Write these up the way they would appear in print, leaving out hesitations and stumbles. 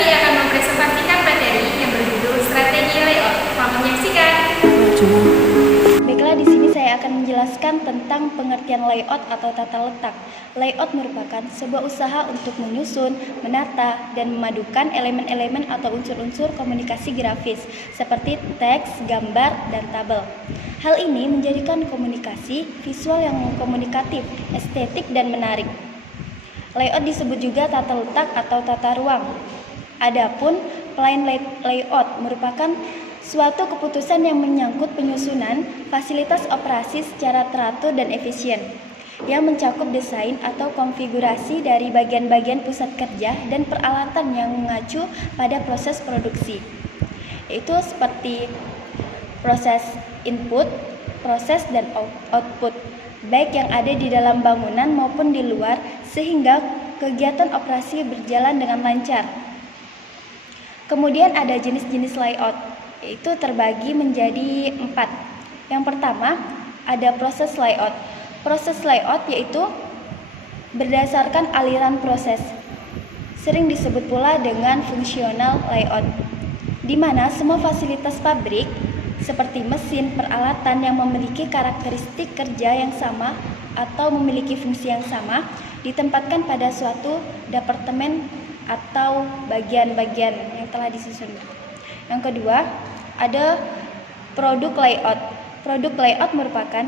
kami akan mempresentasikan materi yang berjudul Strategi Layout. Selamat menyaksikan. Baiklah, di sini saya akan menjelaskan tentang pengertian layout atau tata letak. Layout merupakan sebuah usaha untuk menyusun, menata, dan memadukan elemen-elemen atau unsur-unsur komunikasi grafis seperti teks, gambar, dan tabel. Hal ini menjadikan komunikasi visual yang komunikatif, estetik, dan menarik. Layout disebut juga tata letak atau tata ruang. Adapun plan layout merupakan suatu keputusan yang menyangkut penyusunan fasilitas operasi secara teratur dan efisien, yang mencakup desain atau konfigurasi dari bagian-bagian pusat kerja dan peralatan yang mengacu pada proses produksi, yaitu seperti proses input, proses dan output, baik yang ada di dalam bangunan maupun di luar, sehingga kegiatan operasi berjalan dengan lancar. Kemudian ada jenis-jenis layout, yaitu terbagi menjadi 4. Yang pertama, ada proses layout. Proses layout yaitu berdasarkan aliran proses. Sering disebut pula dengan fungsional layout, di mana semua fasilitas pabrik seperti mesin, peralatan yang memiliki karakteristik kerja yang sama atau memiliki fungsi yang sama ditempatkan pada suatu departemen atau bagian-bagian yang telah disusun. Yang kedua, ada produk layout. Produk layout merupakan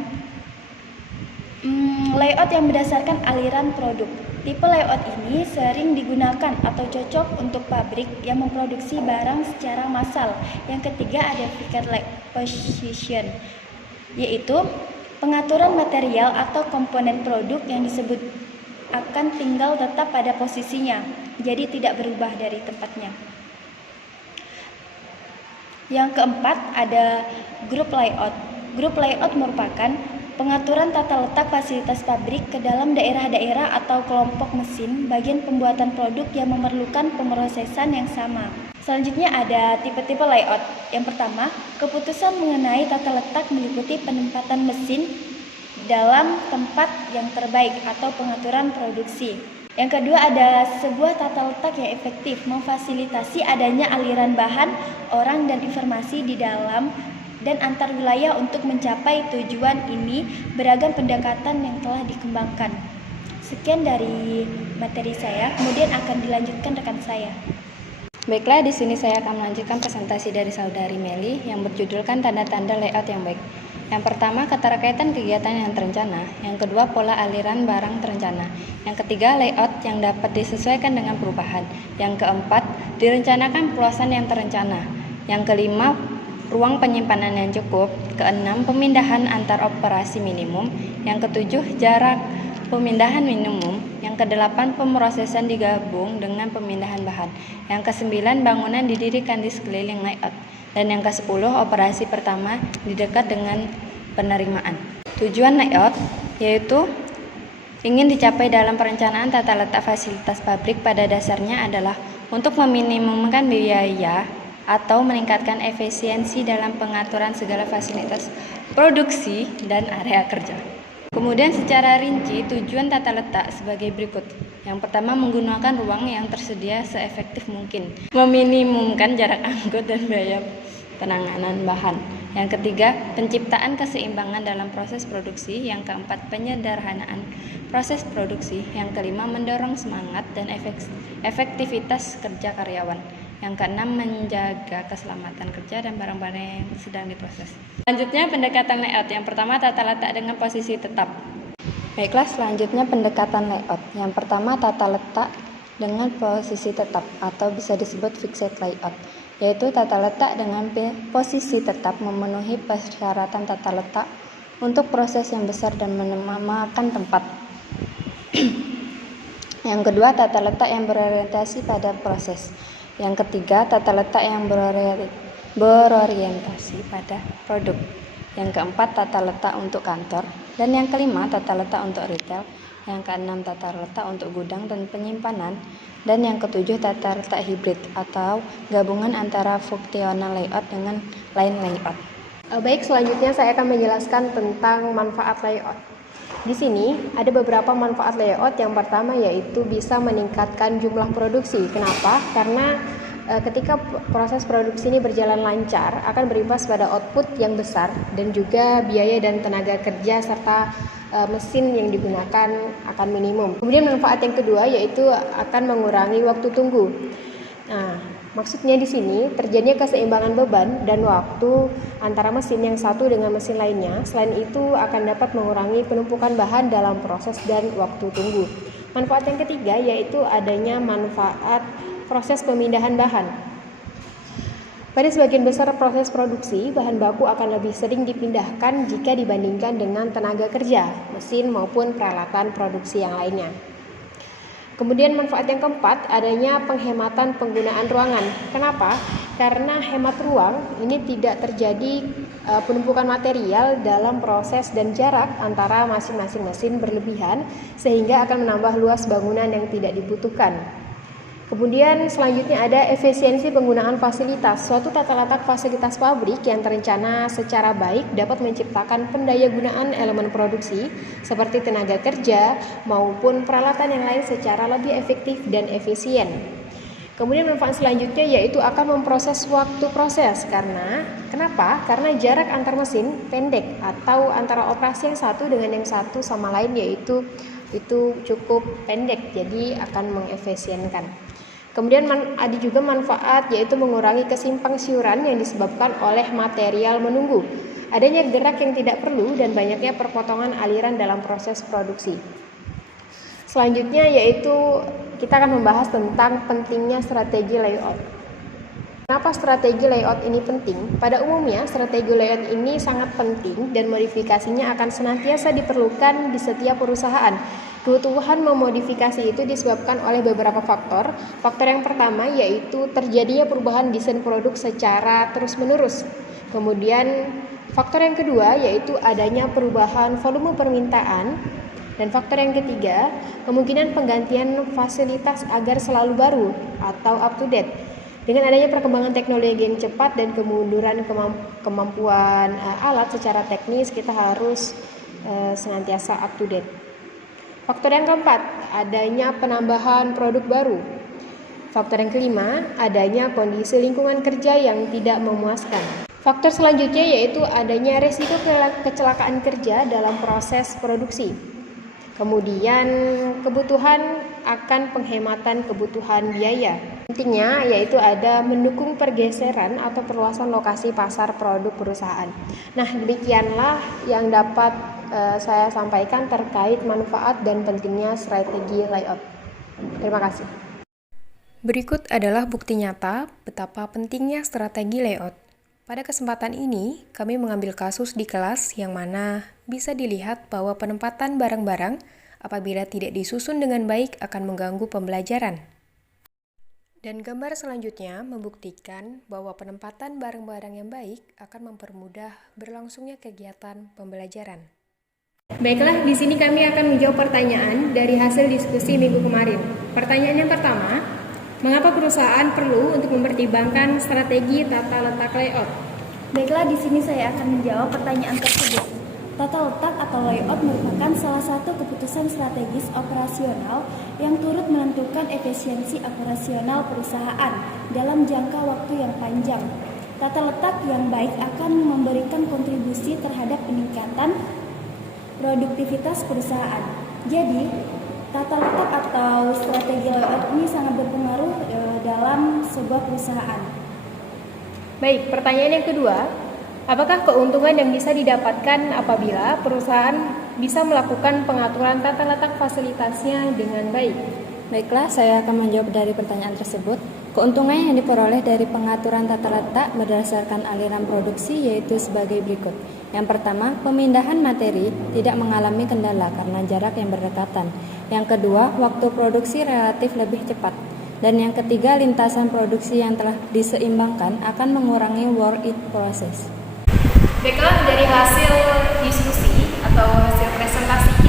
layout yang berdasarkan aliran produk. Tipe layout ini sering digunakan atau cocok untuk pabrik yang memproduksi barang secara massal. Yang ketiga, ada fixed position, yaitu pengaturan material atau komponen produk yang disebut akan tinggal tetap pada posisinya, jadi tidak berubah dari tempatnya. Yang keempat, ada group layout. Group layout merupakan pengaturan tata letak fasilitas pabrik ke dalam daerah-daerah atau kelompok mesin bagian pembuatan produk yang memerlukan pemrosesan yang sama. Selanjutnya ada tipe-tipe layout. Yang pertama, keputusan mengenai tata letak meliputi penempatan mesin dalam tempat yang terbaik atau pengaturan produksi. Yang kedua, ada sebuah tata letak yang efektif, memfasilitasi adanya aliran bahan, orang, dan informasi di dalam dan antar wilayah untuk mencapai tujuan ini. Beragam pendekatan yang telah dikembangkan. Sekian dari materi saya, kemudian akan dilanjutkan rekan saya. Baiklah, di sini saya akan melanjutkan presentasi dari saudari Meli yang berjudulkan tanda-tanda layout yang baik. Yang pertama, keterkaitan kegiatan yang terencana. Yang kedua, pola aliran barang terencana. Yang ketiga, layout yang dapat disesuaikan dengan perubahan. Yang keempat, direncanakan peluasan yang terencana. Yang kelima, ruang penyimpanan yang cukup. Keenam, pemindahan antar operasi minimum. Yang ketujuh, jarak pemindahan minimum. Yang kedelapan, pemrosesan digabung dengan pemindahan bahan. Yang kesembilan, bangunan didirikan di sekeliling layout. Dan yang ke-10, operasi pertama di dekat dengan penerimaan. Tujuan layout yaitu ingin dicapai dalam perencanaan tata letak fasilitas pabrik pada dasarnya adalah untuk meminimumkan biaya atau meningkatkan efisiensi dalam pengaturan segala fasilitas produksi dan area kerja. Kemudian secara rinci tujuan tata letak sebagai berikut. Yang pertama, menggunakan ruang yang tersedia seefektif mungkin, meminimumkan jarak angkut dan biaya penanganan bahan. Yang ketiga, penciptaan keseimbangan dalam proses produksi. Yang keempat, penyederhanaan proses produksi. Yang kelima, mendorong semangat dan efektivitas kerja karyawan. Yang keenam, menjaga keselamatan kerja dan barang-barang yang sedang diproses. Selanjutnya, pendekatan layout. Yang pertama, tata letak dengan posisi tetap. Baiklah, selanjutnya pendekatan layout. Yang pertama, tata letak dengan posisi tetap atau bisa disebut fixed layout, yaitu tata letak dengan posisi tetap memenuhi persyaratan tata letak untuk proses yang besar dan memakan tempat. Yang kedua, tata letak yang berorientasi pada proses. Yang ketiga, tata letak yang berorientasi pada produk. Yang keempat, tata letak untuk kantor. Dan yang kelima, tata letak untuk retail. Yang keenam, tata letak untuk gudang dan penyimpanan. Dan yang ketujuh, tata letak hibrid atau gabungan antara fungsional layout dengan line layout. Baik, selanjutnya saya akan menjelaskan tentang manfaat layout. Di sini ada beberapa manfaat layout. Yang pertama yaitu bisa meningkatkan jumlah produksi. Kenapa? Karena ketika proses produksi ini berjalan lancar akan berimbas pada output yang besar dan juga biaya dan tenaga kerja serta mesin yang digunakan akan minimum. Kemudian manfaat yang kedua yaitu akan mengurangi waktu tunggu. Nah, maksudnya di sini terjadinya keseimbangan beban dan waktu antara mesin yang satu dengan mesin lainnya. Selain itu akan dapat mengurangi penumpukan bahan dalam proses dan waktu tunggu. Manfaat yang ketiga yaitu adanya manfaat proses pemindahan bahan. Pada sebagian besar proses produksi, bahan baku akan lebih sering dipindahkan jika dibandingkan dengan tenaga kerja, mesin maupun peralatan produksi yang lainnya. Kemudian manfaat yang keempat, adanya penghematan penggunaan ruangan. Kenapa? Karena hemat ruang ini tidak terjadi penumpukan material dalam proses dan jarak antara masing-masing mesin berlebihan sehingga akan menambah luas bangunan yang tidak dibutuhkan. Kemudian selanjutnya ada efisiensi penggunaan fasilitas. Suatu tata letak fasilitas pabrik yang terencana secara baik dapat menciptakan pendayagunaan elemen produksi seperti tenaga kerja maupun peralatan yang lain secara lebih efektif dan efisien. Kemudian manfaat selanjutnya yaitu akan memproses waktu proses. Kenapa? Karena jarak antar mesin pendek atau antara operasi yang satu dengan yang satu sama lain yaitu itu cukup pendek, jadi akan mengefisienkan. Kemudian ada juga manfaat yaitu mengurangi kesimpang siuran yang disebabkan oleh material menunggu. Adanya gerak yang tidak perlu dan banyaknya perpotongan aliran dalam proses produksi. Selanjutnya yaitu kita akan membahas tentang pentingnya strategi layout. Kenapa strategi layout ini penting? Pada umumnya strategi layout ini sangat penting dan modifikasinya akan senantiasa diperlukan di setiap perusahaan. Kebutuhan memodifikasi itu disebabkan oleh beberapa faktor. Faktor yang pertama yaitu terjadinya perubahan desain produk secara terus-menerus. Kemudian faktor yang kedua yaitu adanya perubahan volume permintaan. Dan faktor yang ketiga, kemungkinan penggantian fasilitas agar selalu baru atau up to date. Dengan adanya perkembangan teknologi yang cepat dan kemunduran kemampuan alat secara teknis, kita harus senantiasa up to date. Faktor yang keempat, adanya penambahan produk baru. Faktor yang kelima, adanya kondisi lingkungan kerja yang tidak memuaskan. Faktor selanjutnya yaitu adanya resiko kecelakaan kerja dalam proses produksi. Kemudian kebutuhan akan penghematan kebutuhan biaya. Intinya yaitu ada mendukung pergeseran atau perluasan lokasi pasar produk perusahaan. Nah, demikianlah yang dapat saya sampaikan terkait manfaat dan pentingnya strategi layout. Terima kasih. Berikut adalah bukti nyata betapa pentingnya strategi layout. Pada kesempatan ini, kami mengambil kasus di kelas yang mana bisa dilihat bahwa penempatan barang-barang apabila tidak disusun dengan baik akan mengganggu pembelajaran. Dan gambar selanjutnya membuktikan bahwa penempatan barang-barang yang baik akan mempermudah berlangsungnya kegiatan pembelajaran. Baiklah, di sini kami akan menjawab pertanyaan dari hasil diskusi minggu kemarin. Pertanyaan yang pertama, mengapa perusahaan perlu untuk mempertimbangkan strategi tata letak layout? Baiklah, di sini saya akan menjawab pertanyaan tersebut. Tata letak atau layout merupakan salah satu keputusan strategis operasional yang turut menentukan efisiensi operasional perusahaan dalam jangka waktu yang panjang. Tata letak yang baik akan memberikan kontribusi terhadap peningkatan produktivitas perusahaan. Jadi, tata letak atau strategi layout ini sangat berpengaruh dalam sebuah perusahaan. Baik, pertanyaan yang kedua, apakah keuntungan yang bisa didapatkan apabila perusahaan bisa melakukan pengaturan tata letak fasilitasnya dengan baik? Baiklah, saya akan menjawab dari pertanyaan tersebut. Keuntungan yang diperoleh dari pengaturan tata letak berdasarkan aliran produksi yaitu sebagai berikut. Yang pertama, pemindahan materi tidak mengalami kendala karena jarak yang berdekatan. Yang kedua, waktu produksi relatif lebih cepat. Dan yang ketiga, lintasan produksi yang telah diseimbangkan akan mengurangi work-in process. Baiklah, dari hasil diskusi atau hasil presentasi